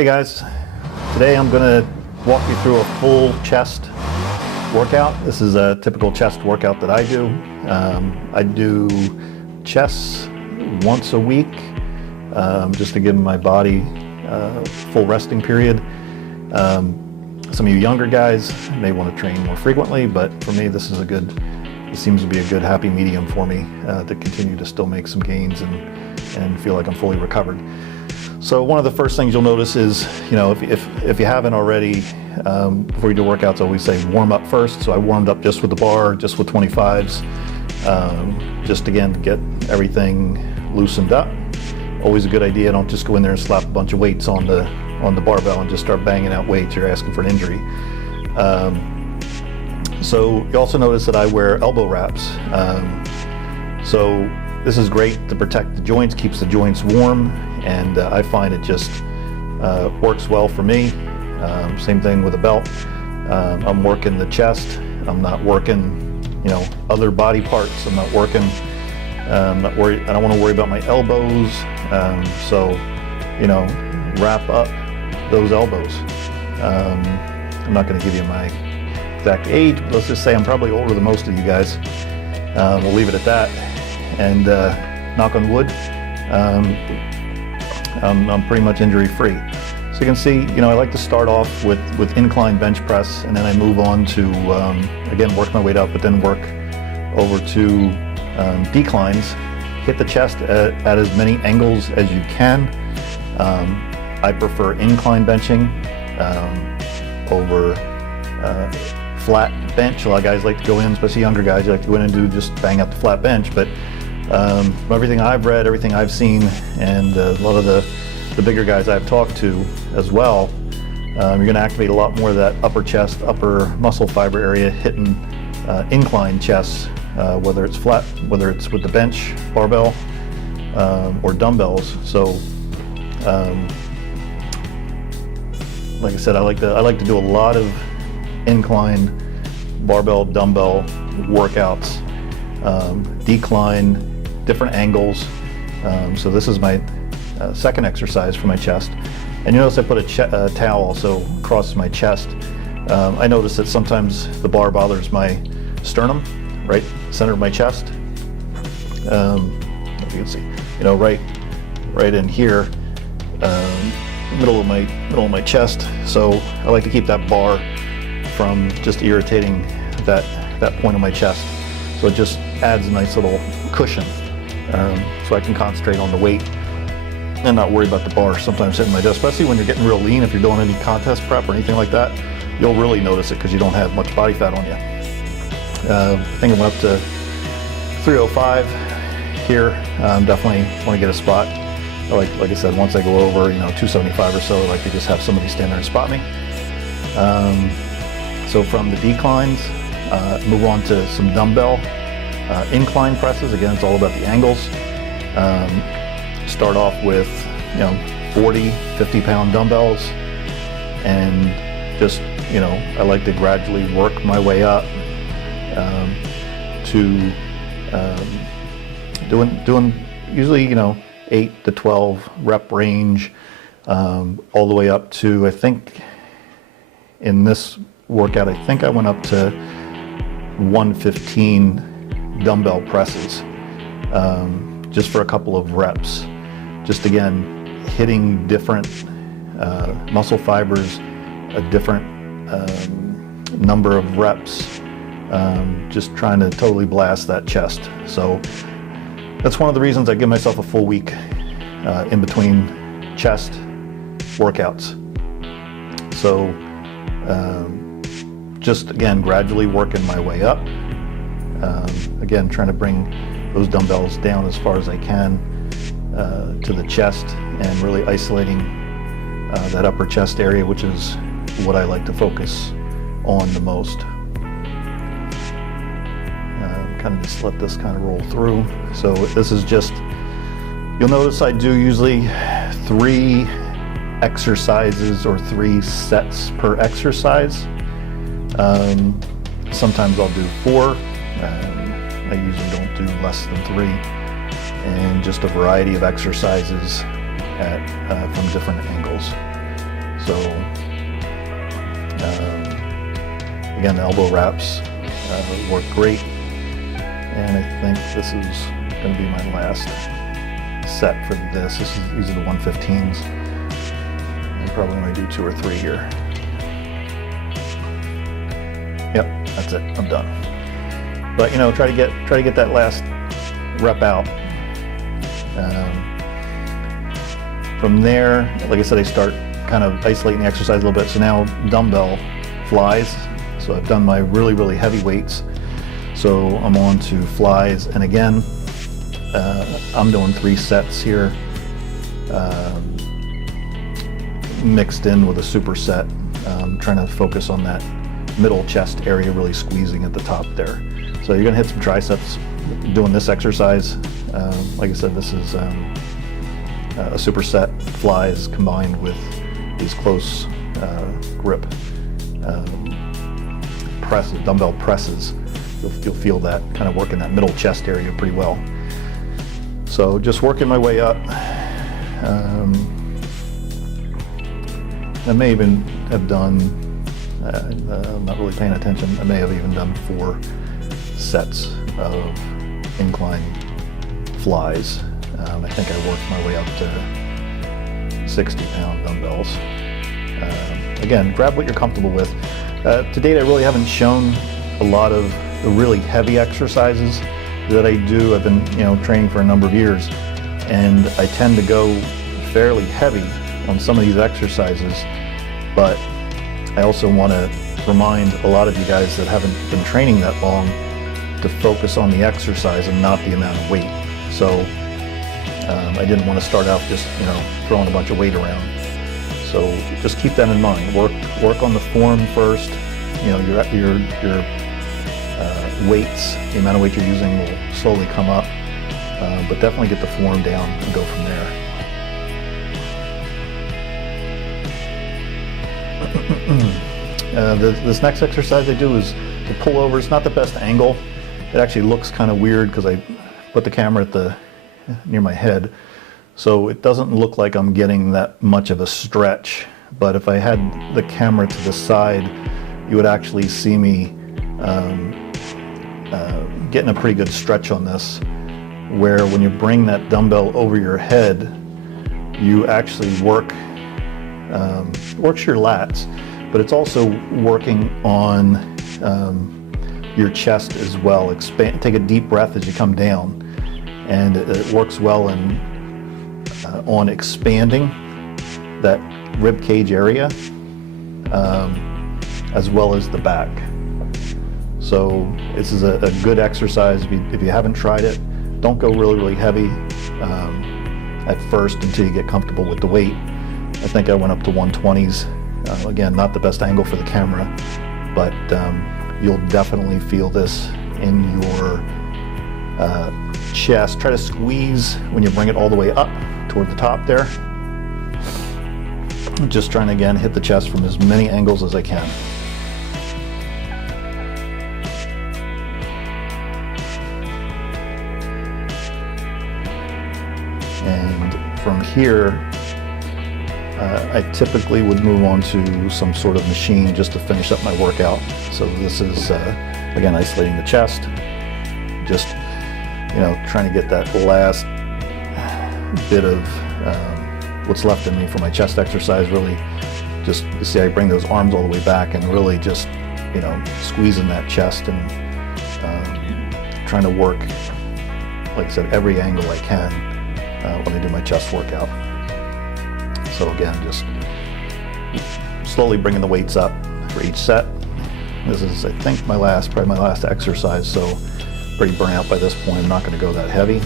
Hey guys, today I'm going to walk you through a full chest workout. This is a typical chest workout that I do. I do chests once a week just to give my body a full resting period. Some of you younger guys may want to train more frequently, but for me this seems to be a good happy medium for me to continue to still make some gains and feel like I'm fully recovered. So one of the first things you'll notice is, if you haven't already, before you do workouts, I always say warm up first. So I warmed up just with the bar, just with 25s, just again to get everything loosened up. Always a good idea. Don't just go in there and slap a bunch of weights on the barbell and just start banging out weights. You're asking for an injury. So you also notice that I wear elbow wraps. So this is great to protect the joints, keeps the joints warm, and I find it just works well for me. Same thing with a belt. I'm working the chest. I'm not working, other body parts. I'm not working. Not worried. I don't want to worry about my elbows. So, wrap up those elbows. I'm not going to give you my exact age, but let's just say I'm probably older than most of you guys. We'll leave it at that. And knock on wood, I'm pretty much injury free. So you can see, I like to start off with incline bench press, and then I move on to, again, work my way up, but then work over to declines. Hit the chest at as many angles as you can. I prefer incline benching over flat bench. A lot of guys like to go in, especially younger guys, like to go in and do just bang out the flat bench. But from everything I've read, everything I've seen, and a lot of the bigger guys I've talked to as well, you're going to activate a lot more of that upper chest, upper muscle fiber area hitting incline chests, whether it's flat, whether it's with the bench, barbell, or dumbbells. So, like I said, I like to do a lot of incline barbell, dumbbell workouts, decline, different angles. So this is my second exercise for my chest. And you notice I put a towel also across my chest. I notice that sometimes the bar bothers my sternum, right center of my chest. If you can see, right in here, middle of my chest. So I like to keep that bar from just irritating that point of my chest. So it just adds a nice little cushion, so I can concentrate on the weight and not worry about the bar sometimes hitting my chest, especially when you're getting real lean. If you're doing any contest prep or anything like that, you'll really notice it because you don't have much body fat on you. I think I went up to 305 here. Definitely want to get a spot. Like I said, once I go over 275 or so, I like to just have somebody stand there and spot me. So from the declines, move on to some dumbbell incline presses. Again, it's all about the angles. Start off with 40, 50-pound dumbbells, and just I like to gradually work my way up to doing usually 8 to 12 rep range, all the way up to, I think in this workout, I think I went up to 115 dumbbell presses, just for a couple of reps. Just again, hitting different muscle fibers, a different number of reps, just trying to totally blast that chest. So that's one of the reasons I give myself a full week in between chest workouts. So just again, gradually working my way up. Again, trying to bring those dumbbells down as far as I can to the chest, and really isolating that upper chest area, which is what I like to focus on the most. Kind of just let this kind of roll through. So this is just, you'll notice I do usually 3 exercises or 3 sets per exercise. Sometimes I'll do 4. I usually don't do less than 3. And just a variety of exercises from different angles. So again, the elbow wraps work great, and I think this is going to be my last set for this. These are the 115s. I'm probably going to do 2 or 3 here. Yep, that's it. I'm done. But try to get that last rep out. From there, like I said, I start kind of isolating the exercise a little bit. So now dumbbell flies. So I've done my really, really heavy weights. So I'm on to flies, and again, I'm doing 3 sets here, mixed in with a superset. Trying to focus on that middle chest area, really squeezing at the top there. So you're gonna hit some triceps doing this exercise. Like I said, this is a superset flies combined with these close grip presses, dumbbell presses. You'll feel that kind of work in that middle chest area pretty well. So just working my way up. I may even have done, I'm not really paying attention, I may have even done 4 sets of incline flies. I think I worked my way up to 60-pound dumbbells. Again, grab what you're comfortable with. To date, I really haven't shown a lot of the really heavy exercises that I do. I've been training for a number of years, and I tend to go fairly heavy on some of these exercises, but I also want to remind a lot of you guys that haven't been training that long to focus on the exercise and not the amount of weight. So I didn't want to start out just throwing a bunch of weight around. So just keep that in mind. Work on the form first. Your weights, the amount of weight you're using will slowly come up, but definitely get the form down and go from there. This next exercise I do is the pullover. It's not the best angle. It actually looks kind of weird because I put the camera near my head, so it doesn't look like I'm getting that much of a stretch. But if I had the camera to the side, you would actually see me getting a pretty good stretch on this, where when you bring that dumbbell over your head, you actually works your lats, but it's also working on your chest as well. Take a deep breath as you come down, and it works well on expanding that rib cage area, as well as the back. So this is a good exercise. If you haven't tried it, don't go really, really heavy at first until you get comfortable with the weight. I think I went up to 120s. Again, not the best angle for the camera, but you'll definitely feel this in your chest. Try to squeeze when you bring it all the way up toward the top there. Just trying to, again, hit the chest from as many angles as I can. And from here, I typically would move on to some sort of machine just to finish up my workout. So this is, again, isolating the chest, just, trying to get that last bit of what's left in me for my chest exercise. Really just, you see, I bring those arms all the way back and really just, squeezing that chest and trying to work, like I said, every angle I can when I do my chest workout. So again, just slowly bringing the weights up for each set. This is, I think, probably my last exercise, so pretty burnt out by this point. I'm not going to go that heavy.